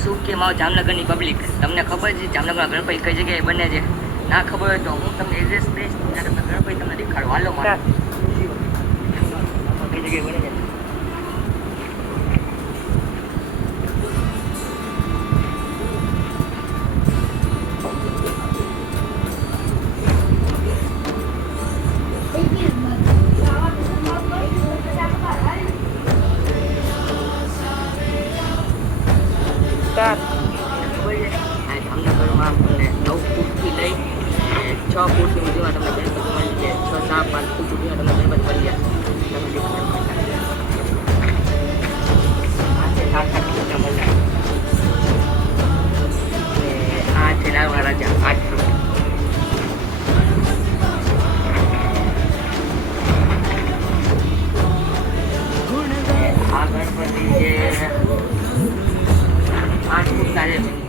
શું કે મારો જામનગરની પબ્લિક તમને ખબર છે જામનગરના ગણપતિ કઈ જગ્યાએ બને છે? ના ખબર હોય તો હું તમને એડ્રેસ દઈશ, ત્યાં તમને ગણપતિ તમને દેખાડો. હાલો મારે કઈ જગ્યાએ બને છે. જામનગરમાં તમને 9 ફૂટથી લઈ 6 ફૂટની સુધીમાં તમને ગણપતિ મળી જાય. 6, 7, 5 ફૂટ સુધીમાં તમને ગણપતિ મળી જાય. આ છે 7 ફૂટના મજા. અને આ છે નારવા રાજા 8 ફૂટ. આ ગણપતિ છે 8 ફૂટના છે.